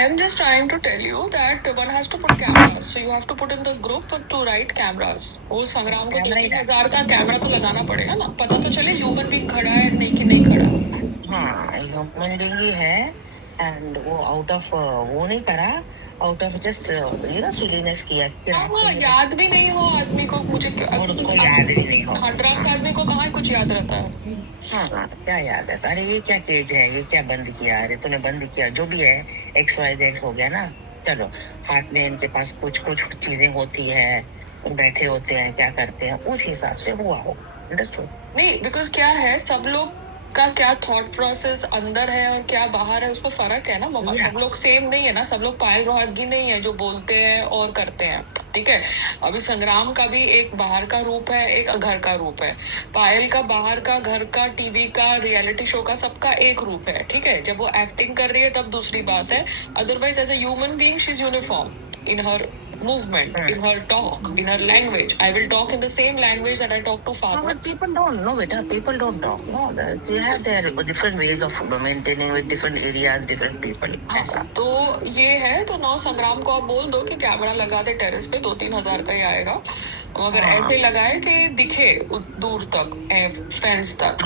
I'm just trying to tell you that one has to put cameras. So you have to put in the group to write cameras. वो संग्राम को camera ही 3,000 का camera तो लगाना पड़ेगा ना, पता तो चले ह्यूमन बीइंग खड़ा है नहीं कि नहीं खड़ा। हाँ, ह्यूमन बीइंग ही है एंड वो आउट ऑफ वो नहीं करा, आउट ऑफ जस्ट सिलीनेस किया कि रात को ये याद भी नहीं हो आदमी को, मुझे और उसको याद ही नहीं हो। हाँ, ड्रंक आदमी को कहाँ कुछ याद रहता है। हाँ, क्या याद है? अरे ये क्या चीज है, ये क्या बंद किया, अरे तूने बंद किया, जो भी है XYZ हो गया ना। चलो, हाथ में इनके पास कुछ कुछ चीजें होती है, बैठे होते हैं, क्या करते हैं, उस हिसाब से हुआ हो। अंडरस्टूड? नहीं, बिकॉज क्या है, सब लोग का क्या थॉट प्रोसेस अंदर है और क्या बाहर है, उसमें फर्क है ना मम्मा। सब लोग सेम नहीं है ना, सब लोग पायल रोहतगी नहीं है जो बोलते हैं और करते हैं। ठीक है, अभी संग्राम का भी एक बाहर का रूप है, एक घर का रूप है। पायल का बाहर का, घर का, टीवी का, रियलिटी शो का, सबका एक रूप है। ठीक है, जब वो एक्टिंग कर रही है तब दूसरी बात है, otherwise as a human being she is uniform in her movement, in her talk, in her language. I will talk in the same language that I talk to father. But people don't know, beta. People don't talk. No, they have their different ways of maintaining with different areas, different people. ऐसा। तो ये है, तो नौ संग्राम को आप बोल दो कि कैमरा लगा दे टेरेस पे, 2-3 हजार का ही आएगा। अगर ऐसे लगाए कि दिखे दूर तक, फेंस तक।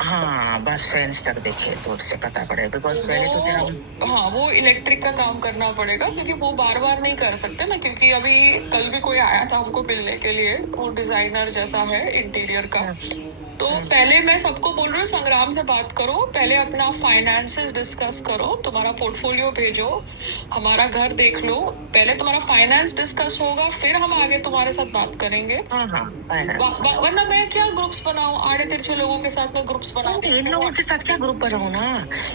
हाँ, बस फेंस तक दिखे, दूर से पता पड़े। बिकॉज पहले तो तेरा हाँ, वो इलेक्ट्रिक का काम करना पड़ेगा, क्योंकि वो बार बार नहीं कर सकते ना। क्योंकि अभी कल भी कोई आया था हमको मिलने के लिए, वो डिजाइनर जैसा है इंटीरियर का। तो पहले मैं सबको बोल रही हूँ, संग्राम से बात करो, पहले अपना फाइनेंसेस डिस्कस करो, तुम्हारा पोर्टफोलियो भेजो, हमारा घर देख लो। पहले तुम्हारा फाइनेंस डिस्कस होगा, फिर हम आगे तुम्हारे साथ बात करेंगे। वरना मैं क्या ग्रुप्स बनाऊं, आड़े तिरछे लोगों के साथ में ग्रुप्स बनाती इन लोगों के साथ क्या ग्रुप बनाओ ना,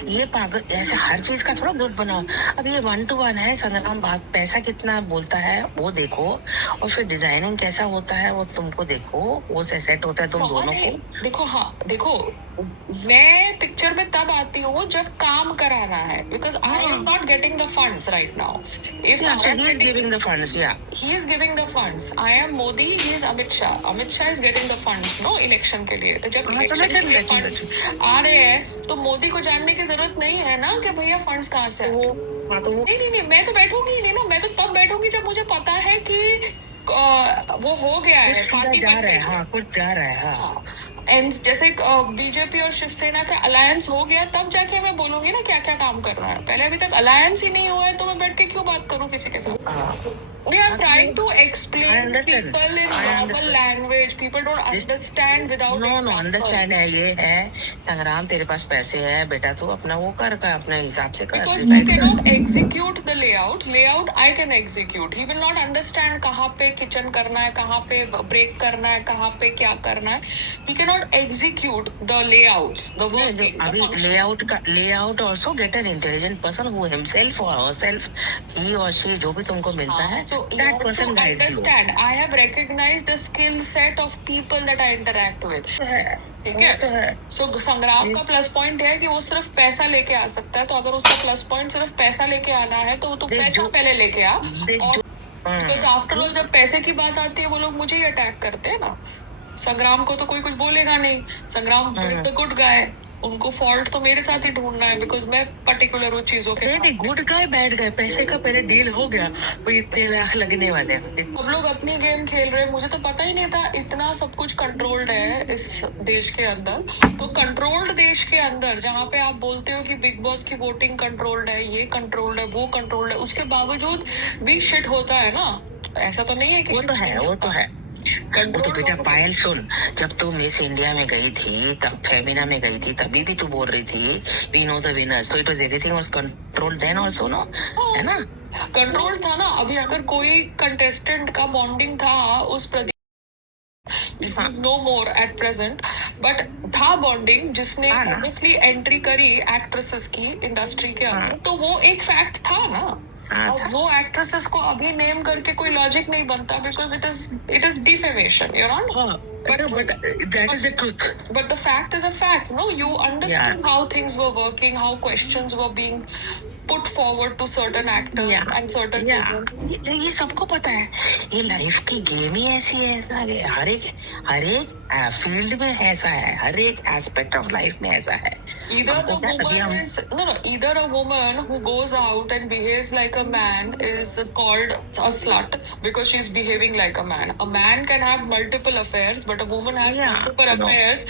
ये पागल ऐसे हर चीज का थोड़ा ग्रुप बनाओ। अब ये 1 to 1 है। संग्राम बात पैसा कितना बोलता है वो देखो, और फिर डिजाइनिंग कैसा होता है वो तुमको देखो, वो से सेट होता है तुम दोनों को देखो। हाँ देखो, मैं पिक्चर में तब आती हूँ जब काम कराना है, because I am not getting the funds right now. If he is giving the funds, he is giving the funds. I am Modi, he is Amit Shah. Amit Shah is getting the funds, no, election के लिए। तो जब election के लिए funds आ रहे हैं, तो मोदी को जानने की जरूरत नहीं है ना कि भैया फंड्स कहाँ से आए। नहीं, मैं तो बैठूंगी ही नहीं ना। मैं तो तब बैठूंगी जब मुझे पता है कि वो हो गया है, पार्टी जा रहा है। हाँ, कुछ जा रहा है। हाँ, एंड जैसे बीजेपी और शिवसेना का अलायंस हो गया, तब जाके मैं बोलूंगी ना क्या क्या काम करना है। पहले अभी तक अलायंस ही नहीं हुआ है, तो मैं बैठ के क्यों बात करूं किसी के साथ। We are trying to explain people in normal language. People don't understand without no understand है। ये है संग्राम, तेरे पास पैसे है बेटा, तू अपना वो कर अपने हिसाब से कर। Because he cannot execute the layout. Layout I can execute. He will not understand कहाँ पे किचन करना है, कहाँ पे ब्रेक करना है, कहाँ पे क्या करना है. He cannot execute the layouts, the working, the function. Layout also get an intelligent person who himself or herself, he or she, जो भी तुमको मिलता है, so that person guides you. Understand, I have recognized the skill set of people that I interact with. ठीक है, so संग्राम का plus point है कि वो सिर्फ पैसा लेके आ सकता है। तो अगर उसका प्लस पॉइंट सिर्फ पैसा लेके आना है, तो वो पैसा पहले लेके आ। और बिकॉज आफ्टर ऑल जब पैसे की बात आती है, वो लोग मुझे ही अटैक करते हैं ना। संग्राम को तो कोई कुछ बोलेगा नहीं। संग्राम इज द गुड गाय, उनको फॉल्ट तो मेरे साथ ही ढूंढना है, बिकॉज मैं पर्टिकुलर उन चीजों के गुड गाय बैठ गए, पैसे का पहले डील हो गया, वो इतने लाख लगने वाले हैं। सब लोग अपनी गेम खेल रहे हैं। मुझे तो पता ही नहीं था इतना सब कुछ कंट्रोल्ड है इस देश के अंदर। तो कंट्रोल्ड देश के अंदर, जहाँ पे आप बोलते हो कि बिग बॉस की वोटिंग कंट्रोल्ड है, ये कंट्रोल्ड है, वो कंट्रोल्ड है, उसके बावजूद भी शिट होता है ना। ऐसा तो नहीं है कि वो तो है। तो बेटा पायल सुन, जब तू मिस इंडिया में गई थी, तब फेमिना में गई थी, तभी भी तू बोल रही थी वी नो द विनर्स, तो it was everything was controlled then also, no? है ना, कंट्रोल था ना। अभी अगर कोई कंटेस्टेंट का बॉन्डिंग था उस no more at present, but था बॉन्डिंग, जिसने ऑब्वियसली एंट्री करी एक्ट्रेसेस की इंडस्ट्री के अंदर, तो वो एक फैक्ट था ना। अब वो एक्ट्रेसेस को अभी नेम करके कोई लॉजिक नहीं बनता, because it is defamation, you know. but that is the truth. But the fact is a fact, no? You understood how things were working, how questions were being put forward to certain actors या and certain या women. ये सबको पता है, ये life की game ही ऐसी है, ऐसा है, हर एक फील्ड में ऐसा है, हर एक एस्पेक्ट ऑफ लाइफ में ऐसा है। Either हमको the क्या अभी woman हम is either a woman who goes out and behaves like a man is called a slut because she's behaving like a man. A man can have multiple affairs, but a woman has Yeah, multiple no. affairs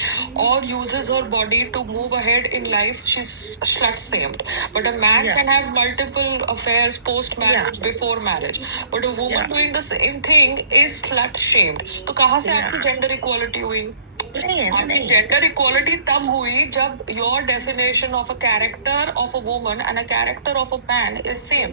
or uses her body to move ahead in life. She's slut shamed. But a man Yeah. can have multiple affairs post marriage, Yeah. before marriage. But a woman Yeah. doing the same thing is slut shamed. तो कहाँ से Yeah. आपकी gender equality हुई? नहीं नहीं gender equality तब हुई जब your definition of a character of a woman and a character of a man is same.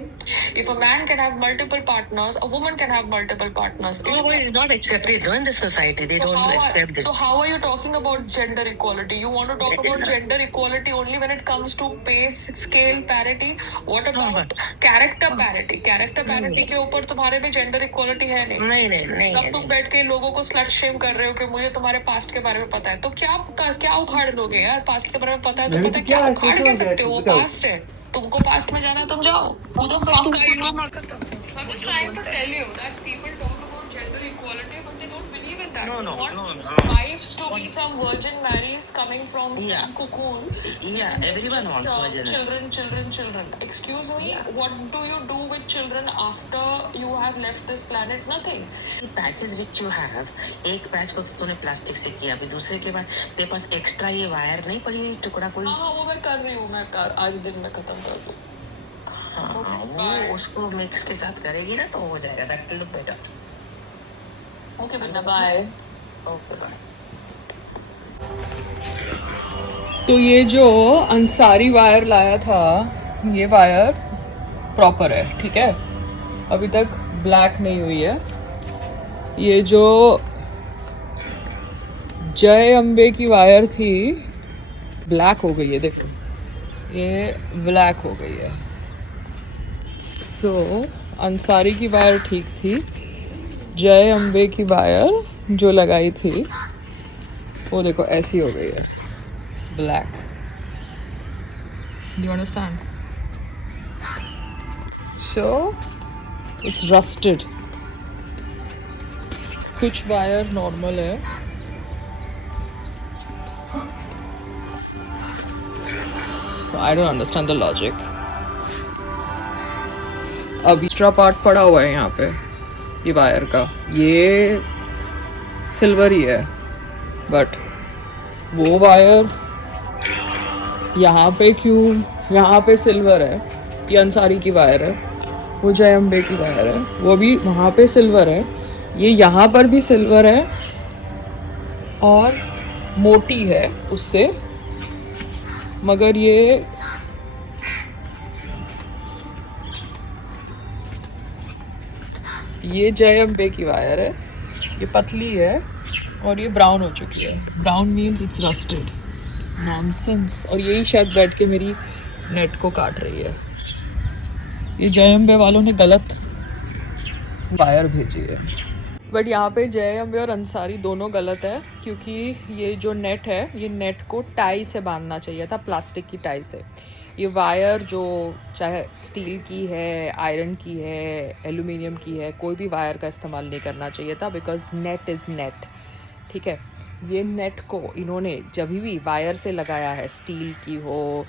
If a man can have multiple partners, a woman can have multiple partners. Oh, it is not accepted in the society. They don't accept it. So how are you talking about gender equality? You want to talk about gender equality only when it comes to pay scale parity? What about character parity? Character parity के ऊपर तुम्हारे में gender equality है नहीं. नहीं तब तुम बैठ के लोगों को slut shame कर रहे हो कि मुझे तुम्हारे पास्ट के बारे में पता है. तो क्या उखाड़ लोगे यार? पास्ट के बारे में पता है तो पता है, क्या उखाड़ क्या सकते हो? वो पास्ट है. तुमको पास्ट में जाना है तुम जाओ. Who the fuck are you? I'm just trying to tell you that people talk about gender equality, but they don't believe in that. No. They want wives to be some virgin Marys coming from some cocoon. Yeah, everyone wants virgin. Children. Excuse me, what do you do with children after you have left this planet? Nothing. Patches which you have, एक patch को तो तूने plastic से किया, अभी दूसरे के बाद तेरे पास एक्स्ट्रा ये वायर नहीं पड़ी, टुकड़ा कोई. हाँ, वो मैं कर रही हूँ. मैं आज दिन में खत्म कर दूँ. हाँ, वो उसको मिक्स के साथ करेगी ना तो हो जाएगा. That will look better. Okay बेटा, बाय. Okay bye. तो ये जो अंसारी वायर लाया था, ये वायर प्रॉपर है, ठीक है. अभी तक ब्लैक नहीं हुई है. ये जो जय अम्बे की वायर थी ब्लैक हो गई है, देखो ये ब्लैक हो गई है. सो अंसारी की वायर ठीक थी. जय अम्बे की वायर जो लगाई थी वो देखो ऐसी हो गई है, black. Do you understand? So it's rusted. कुछ वायर नॉर्मल है. So I don't understand the logic. अब एक्स्ट्रा पार्ट पड़ा हुआ है यहाँ पे ये वायर का. ये सिल्वर ही है, बट वो वायर यहाँ पे क्यों? यहाँ पे सिल्वर है. ये अंसारी की वायर है, वो जय अम्बे की वायर है, वो भी वहाँ पे सिल्वर है. ये यहाँ पर भी सिल्वर है और मोटी है उससे, मगर ये जय अम्बे की वायर है. ये पतली है और ये ब्राउन हो चुकी है. Brown means it's rusted. Nonsense. और यही शायद बैठ के मेरी नेट को काट रही है. ये जय अम्बे वालों ने गलत वायर भेजी है. बट यहाँ पे जय अम्बे और अंसारी दोनों गलत है, क्योंकि ये जो नेट है ये नेट को टाई से बांधना चाहिए था, प्लास्टिक की टाई से. ये वायर जो चाहे स्टील की है, आयरन की है, एल्यूमिनियम की है, कोई भी वायर का इस्तेमाल नहीं करना चाहिए था, बिकॉज नेट इज़ नेट. ठीक है. ये नेट को इन्होंने जब भी वायर से लगाया है, स्टील की हो,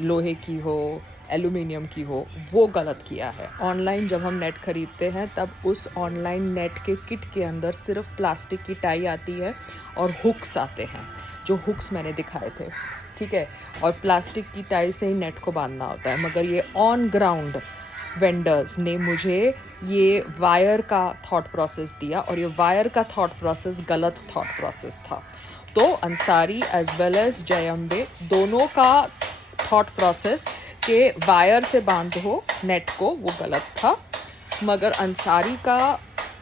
लोहे की हो, एल्यूमिनियम की हो, वो गलत किया है. ऑनलाइन जब हम नेट ख़रीदते हैं तब उस ऑनलाइन नेट के किट के अंदर सिर्फ प्लास्टिक की टाई आती है और हुक्स आते हैं, जो हुक्स मैंने दिखाए थे. ठीक है. और प्लास्टिक की टाई से ही नेट को बांधना होता है. मगर ये ऑन ग्राउंड वेंडर्स ने मुझे ये वायर का थॉट प्रोसेस दिया, और ये वायर का थॉट प्रोसेस गलत थॉट प्रोसेस था. तो अंसारी एज वेल एज जय अम्बे दोनों का थॉट प्रोसेस के वायर से बांधो नेट को, वो गलत था. मगर अंसारी का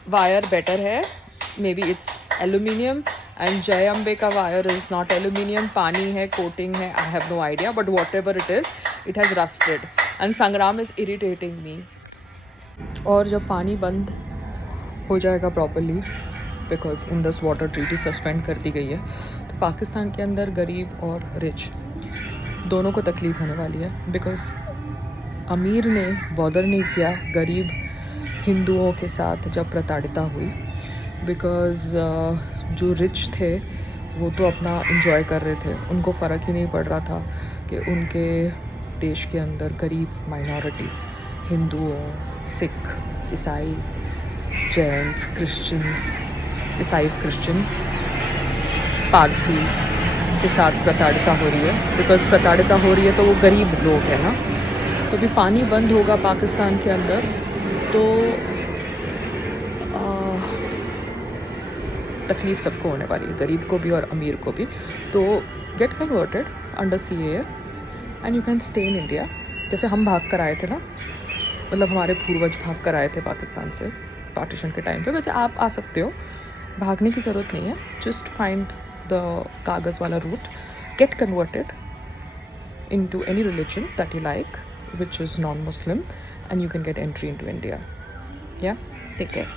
वायर बेटर है. May be it's aluminium and जय अम्बे का वायर इज़ नॉट एल्यूमिनियम. पानी है, कोटिंग है, I have no idea, but what ever it is, it has rusted and Sangram is irritating me. और जब पानी बंद हो जाएगा properly, because in this water treaty suspend कर दी गई है, तो पाकिस्तान के अंदर गरीब और रिच दोनों को तकलीफ़ होने वाली है. बिकॉज अमीर ने बॉदर नहीं किया गरीब हिंदुओं के साथ जब प्रताड़िता हुई, बिकॉज़ जो रिच थे वो तो अपना इंजॉय कर रहे थे, उनको फ़र्क ही नहीं पड़ रहा था कि उनके देश के अंदर गरीब माइनॉरिटी हिंदुओं, सिख, ईसाई, जैन्स, क्रिश्चियंस, ईसाई क्रिश्चियन, पारसी के साथ प्रताड़िता हो रही है। बिकॉज़ प्रताड़िता हो रही है तो वो गरीब लोग हैं ना। तो भी पानी बंद होगा पाकिस्तान के अंदर तो तकलीफ़ सबको होने वाली है, गरीब को भी और अमीर को भी। तो get converted under CAA and you can stay in India. जैसे हम भाग कर आए थे ना, मतलब हमारे पूर्वज भाग कर आए थे पाकिस्तान से पार्टीशन के टाइम पे, वैसे आप आ सकते हो, भागने की ज़रूरत नहीं है। जस्ट फाइंड द कागज़ वाला route, get converted into any religion that you like, which is non-Muslim, and you can get entry into India. Yeah, take care.